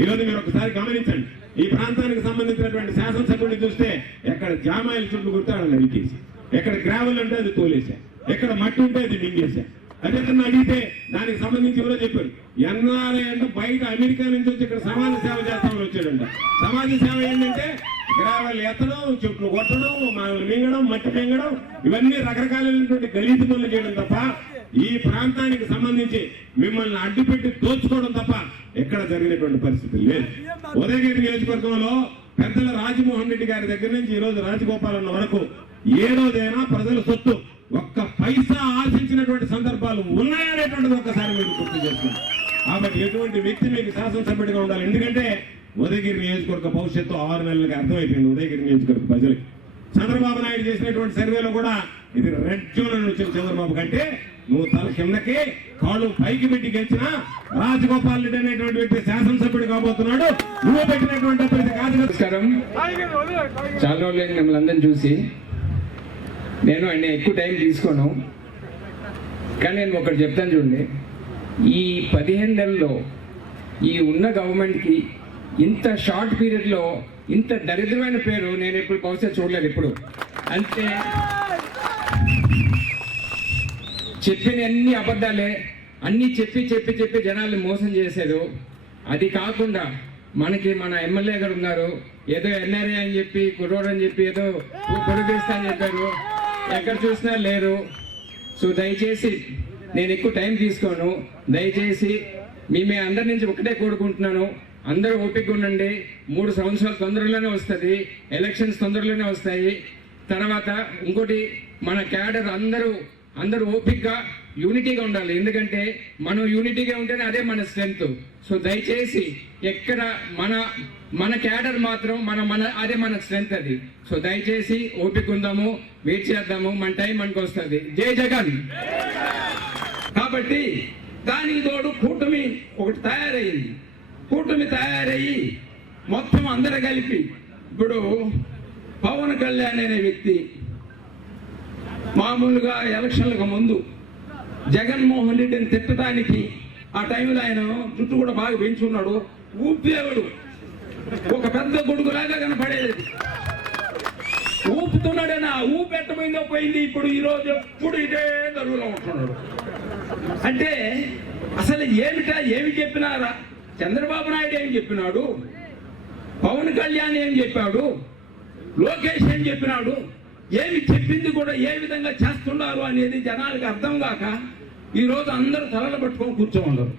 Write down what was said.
ఈరోజు మీరు ఒకసారి గమనించండి. ఈ ప్రాంతానికి సంబంధించినటువంటి శాసనసభ్యుడిని చూస్తే ఎక్కడ జామాయిల చుట్టూ కుడతాడు నరికేసి ఎక్కడ గ్రావెల్ ఉంటే అది తోలేసా. ఎక్కడ మట్టి ఉంటే అది మింగేసా. అదే నన్ను అడిగితే దానికి సంబంధించి ఎవరో చెప్పారు. ఎన్ఆర్ఐ అంటే బయట అమెరికా నుంచి వచ్చి ఇక్కడ సమాజ సేవ చేస్తామని వచ్చాడంట. సమాజ సేవ ఏంటంటే గ్రావెల్ ఎత్తడం చెట్లు కొట్టడం మింగడం మట్టి మింగడం ఇవన్నీ రకరకాలైనటువంటి గలీత పనులు చేయడం తప్ప ఈ ప్రాంతానికి సంబంధించి మిమ్మల్ని అడ్డుపెట్టి దోచుకోవడం తప్ప ఎక్కడ జరిగినటువంటి పరిస్థితి లేదు ఉదయగిరి నియోజకవర్గంలో పెద్దల రాజమోహన్ రెడ్డి గారి దగ్గర నుంచి ఈ రోజు రాజగోపాలన్న వరకు ఏ రోజైనా ప్రజల సొత్తు ఒక్క పైసా ఆశించినటువంటి సందర్భాలు ఉన్నాయనేటువంటిది ఒక్కసారి మీరు గుర్తు చేసుకోండి. కాబట్టి ఎటువంటి వ్యక్తి మీకు శాసనసభ్యుడిగా ఉండాలి. ఎందుకంటే ఉదయగిరి నియోజకవర్గ భవిష్యత్తు ఆరు నెలలకు అర్థమైపోయింది ఉదయగిరి నియోజకవర్గ ప్రజలకి. చంద్రబాబు నాయుడు చేసినటువంటి సర్వేలో కూడా ఇది రెడ్ జోన్ అని వచ్చింది చంద్రబాబు కంటే నువ్వు తల కిందకి కాళ్ళు పైకి పెట్టి గెలిచిన రాజగోపాల్ రెడ్డి అనేటువంటి వ్యక్తి శాసనసభ్యుడు కాబోతున్నాడు. నువ్వు పెట్టినటువంటి అభ్యర్థి కాదు నమస్కారం. చాలా రోజులైంది మిమ్మల్ని అందరిని చూసి. నేను ఆయన ఎక్కువ టైం తీసుకోను. కానీ నేను ఒకటి చెప్తాను చూడండి. ఈ పదిహేను నెలల్లో ఈ ఉన్న గవర్నమెంట్కి ఇంత షార్ట్ పీరియడ్లో ఇంత దరిద్రమైన పేరు నేను ఎప్పుడు బహుశా చూడలేదు ఇప్పుడు అంతే చెప్పిన అన్ని అబద్ధాలే అన్ని చెప్పి చెప్పి చెప్పి జనాల్ని మోసం చేశారు అది కాకుండా మనకి మన ఎమ్మెల్యే గారు ఉన్నారు ఏదో ఎన్ఆర్ఏ అని చెప్పి కుర్రోడు అని చెప్పి ఏదో కొడుకుస్తా అని చెప్పారు. ఎక్కడ చూసినా లేరు. సో దయచేసి నేను ఎక్కువ టైం తీసుకోను. దయచేసి మీ మీ అందరి నుంచి ఒకటే కోరుకుంటున్నాను. అందరూ ఓపిక ఉండండి. మూడు సంవత్సరాలు తొందరలోనే వస్తుంది. ఎలక్షన్స్ తొందరలోనే వస్తాయి. తర్వాత ఇంకోటి మన క్యాడర్ అందరూ అందరూ ఓపిక్గా యూనిటీగా ఉండాలి. ఎందుకంటే మనం యూనిటీగా ఉంటేనే అదే మన స్ట్రెంగ్త్. సో దయచేసి ఎక్కడ మన మన క్యాడర్ మాత్రం మన మన అదే మన స్ట్రెంగ్త్ అది. సో దయచేసి ఓపిక ఉందాము వెయిట్ చేద్దాము మన టైం మనకు వస్తుంది. జై జగన్! కాబట్టి దానికి తోడు కూటమి ఒకటి తయారయ్యింది కూటమి తయారయ్యి మొత్తం అందరు కలిపి ఇప్పుడు పవన్ కళ్యాణ్ అనే వ్యక్తి మామూలుగా ఎలక్షన్లకు ముందు జగన్మోహన్ రెడ్డిని తిట్టడానికి ఆ టైంలో ఆయన జుట్టు కూడా బాగా పెంచుకున్నాడు ఊపేవాడు. ఒక పెద్ద గొడుగులాగా కనపడేది. ఊపుతున్నాడని? ఆ ఊపు పోయింది. ఇప్పుడు ఈరోజు ఎప్పుడు ఇదే గరువులో ఉంటున్నాడు. అంటే అసలు ఏమిటా? ఏమి చెప్పినారా? చంద్రబాబు నాయుడు ఏం చెప్పినాడు? పవన్ కళ్యాణ్ ఏం చెప్పాడు? లోకేష్ ఏం చెప్పినాడు? ఏమి చెప్పింది కూడా ఏ విధంగా చేస్తున్నారు అనేది జనాలకు అర్థం కాక ఈరోజు అందరూ తలలు పట్టుకొని ఉండరు